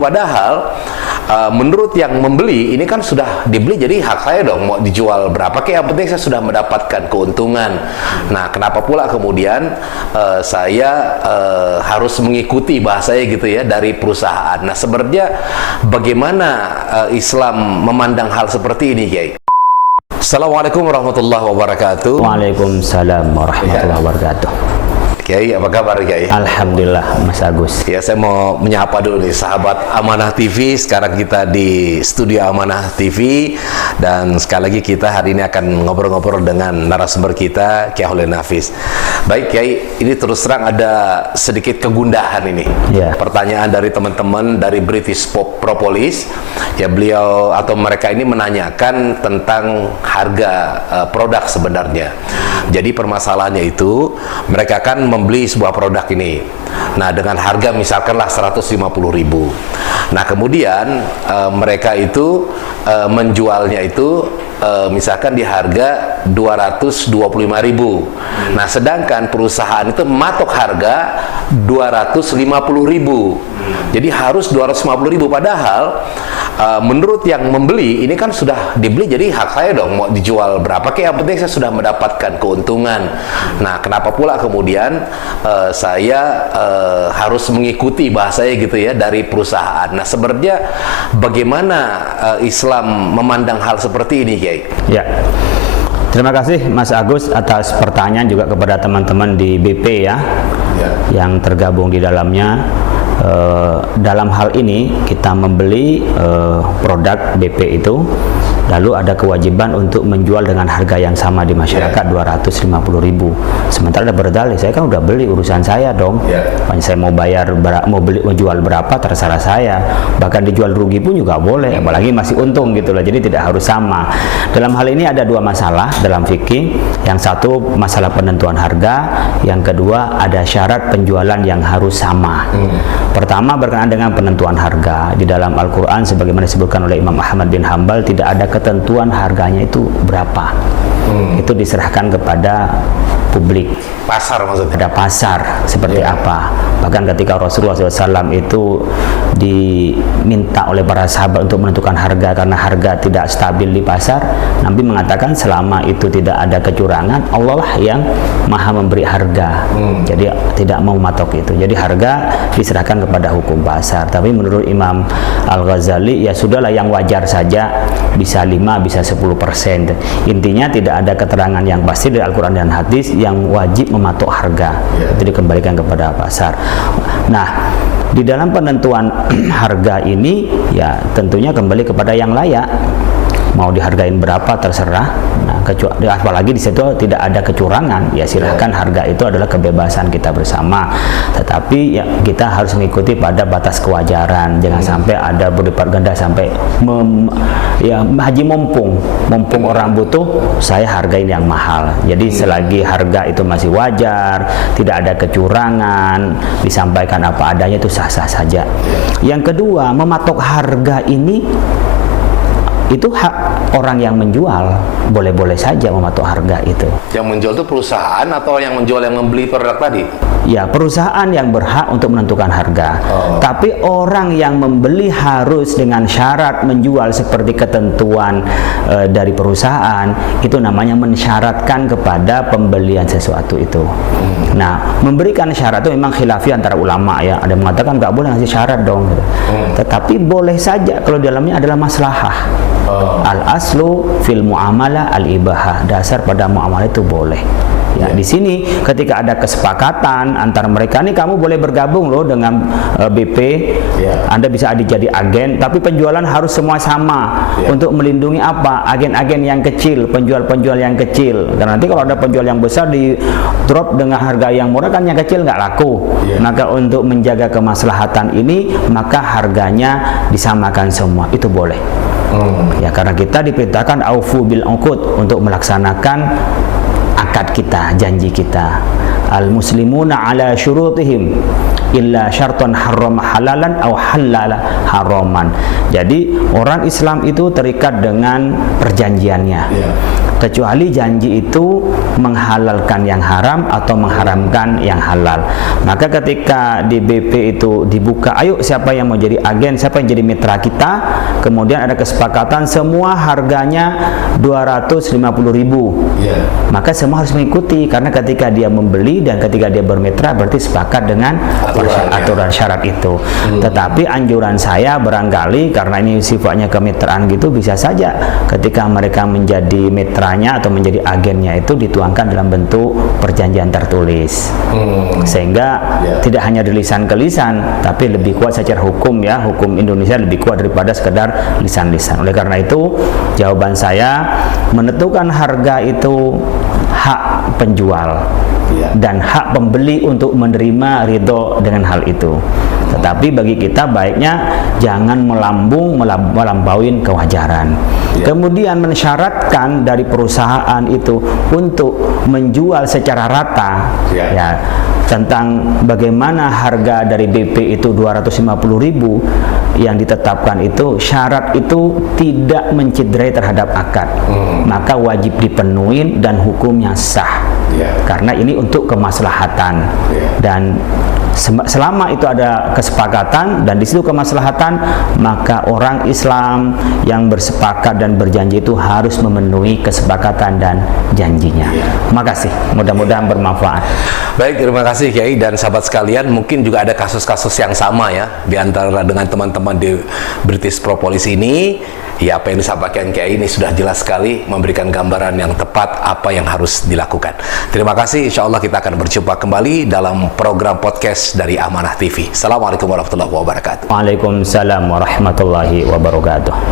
padahal menurut yang membeli ini kan sudah dibeli, jadi hak saya dong mau dijual berapa kayak, yang penting saya sudah mendapatkan keuntungan. Nah, kenapa pula kemudian saya harus mengikuti bahasanya gitu ya dari perusahaan. Nah, sebenarnya bagaimana Islam memandang hal seperti ini, Kiai? Assalamualaikum warahmatullahi wabarakatuh. Waalaikumsalam warahmatullahi wabarakatuh. Kiai, apa kabar Kiai? Alhamdulillah, Mas Agus. Ya, saya mau menyapa dulu nih sahabat Amanah TV. Sekarang kita di studio Amanah TV, dan sekali lagi kita hari ini akan ngobrol-ngobrol dengan narasumber kita, Kiai Holil Nafis. Baik Kiai, ini terus terang ada sedikit kegundahan ini. Ya. Pertanyaan dari teman-teman dari British Propolis, ya beliau atau mereka ini menanyakan tentang harga produk sebenarnya. Jadi permasalahannya itu mereka kan membeli sebuah produk ini. Nah, dengan harga misalkanlah 150.000. Nah, kemudian mereka itu menjualnya itu misalkan di harga 225.000. Nah, sedangkan perusahaan itu mematok harga 250.000. Jadi harus 250.000, padahal menurut yang membeli ini kan sudah dibeli, jadi hak saya dong mau dijual berapa kayak, yang penting saya sudah mendapatkan keuntungan. Nah, kenapa pula kemudian saya harus mengikuti bahasanya gitu ya dari perusahaan. Nah, sebenarnya bagaimana Islam memandang hal seperti ini, Kiai? Ya. Terima kasih Mas Agus atas pertanyaan, juga kepada teman-teman di BP ya, yang tergabung di dalamnya. Dalam hal ini kita membeli produk BP itu, lalu ada kewajiban untuk menjual dengan harga yang sama di masyarakat, 250.000. Sementara ada berdalih, saya kan udah beli, urusan saya dong. Saya mau bayar, mau jual berapa terserah saya. Bahkan dijual rugi pun juga boleh, apalagi masih untung gitu loh. Jadi tidak harus sama. Dalam hal ini ada dua masalah dalam fikih. Yang satu masalah penentuan harga, yang kedua ada syarat penjualan yang harus sama. Pertama, berkenaan dengan penentuan harga. Di dalam Al-Quran sebagaimana disebutkan oleh Imam Ahmad bin Hanbal, tidak ada ketentuan harganya itu berapa. Itu diserahkan kepada publik. Pasar maksudnya? Ada pasar seperti apa. Bahkan ketika Rasulullah SAW itu diminta oleh para sahabat untuk menentukan harga karena harga tidak stabil di pasar, Nabi mengatakan selama itu tidak ada kecurangan, Allah lah yang maha memberi harga. Jadi tidak mau matok itu. Jadi harga diserahkan kepada hukum pasar. Tapi menurut Imam Al-Ghazali, ya sudahlah, yang wajar saja, bisa 5, bisa 10%. Intinya tidak ada keterangan yang pasti dari Al-Quran dan hadis yang wajib mematok harga. Itu dikembalikan kepada pasar. Nah, di dalam penentuan harga ini ya tentunya kembali kepada yang layak. Mau dihargain berapa terserah. Nah, apalagi di situ tidak ada kecurangan, ya silahkan, harga itu adalah kebebasan kita bersama. Tetapi ya kita harus mengikuti pada batas kewajaran. Jangan sampai ada berlipat ganda sampai haji mumpung orang butuh, saya hargain yang mahal. Jadi selagi harga itu masih wajar, tidak ada kecurangan, disampaikan apa adanya, itu sah-sah saja. Yang kedua, mematok harga ini itu hak orang yang menjual, boleh-boleh saja mematok harga itu. Yang menjual itu perusahaan atau yang menjual yang membeli produk tadi? Ya, perusahaan yang berhak untuk menentukan harga. Tapi orang yang membeli harus dengan syarat menjual seperti ketentuan dari perusahaan, itu namanya mensyaratkan kepada pembelian sesuatu itu. Nah, memberikan syarat itu memang khilafi antara ulama ya. Ada yang mengatakan nggak boleh ngasih syarat dong. Tetapi boleh saja kalau di dalamnya adalah maslahah. Al-aslu fil muamalah al-ibahah. Dasar pada muamalah itu boleh. Ya, di sini ketika ada kesepakatan antara mereka, nih kamu boleh bergabung loh dengan BP, Anda bisa jadi agen, tapi penjualan harus semua sama. Untuk melindungi apa? Agen-agen yang kecil, penjual-penjual yang kecil. Karena nanti kalau ada penjual yang besar di drop dengan harga yang murah, kan yang kecil nggak laku. Maka untuk menjaga kemaslahatan ini, maka harganya disamakan semua. Itu boleh. Ya, karena kita diperintahkan aufu bil uqud, untuk melaksanakan akad kita, janji kita. Al muslimuna ala syurutihim illa syartan harrama halalan aw halala haraman. Jadi orang Islam itu terikat dengan perjanjiannya. kecuali janji itu menghalalkan yang haram atau mengharamkan yang halal. Maka ketika di BP itu dibuka, ayo siapa yang mau jadi agen, siapa yang jadi mitra kita, kemudian ada kesepakatan semua harganya 250.000, maka semua harus mengikuti, karena ketika dia membeli dan ketika dia bermitra berarti sepakat dengan aturan syarat itu. Tetapi anjuran saya barangkali karena ini sifatnya kemitraan gitu, bisa saja ketika mereka menjadi mitranya atau menjadi agennya itu dituangkan dalam bentuk perjanjian tertulis, sehingga tidak hanya di lisan ke lisan, tapi lebih kuat secara hukum ya. Hukum Indonesia lebih kuat daripada sekedar lisan-lisan. Oleh karena itu jawaban saya, menentukan harga itu hak penjual dan hak pembeli untuk menerima ridho dengan hal itu. Tetapi bagi kita baiknya jangan melampauin kewajaran. Kemudian mensyaratkan dari perusahaan itu untuk menjual secara rata, ya, tentang bagaimana harga dari BP itu 250.000 yang ditetapkan itu, syarat itu tidak mencederai terhadap akad, maka wajib dipenuhi dan hukumnya sah, karena ini untuk kemaslahatan. Dan selama itu ada kesepakatan dan di situ kemaslahatan, maka orang Islam yang bersepakat dan berjanji itu harus memenuhi kesepakatan dan janjinya. Terima kasih, mudah-mudahan bermanfaat. Baik, terima kasih Kiai dan sahabat sekalian. Mungkin juga ada kasus-kasus yang sama ya di antara dengan teman-teman di British Propolis ini. Ya, apa yang disampaikan Kiai ini sudah jelas sekali, memberikan gambaran yang tepat apa yang harus dilakukan. Terima kasih, insya Allah kita akan berjumpa kembali dalam program podcast dari Amanah TV. Assalamualaikum warahmatullahi wabarakatuh. Waalaikumsalam warahmatullahi wabarakatuh.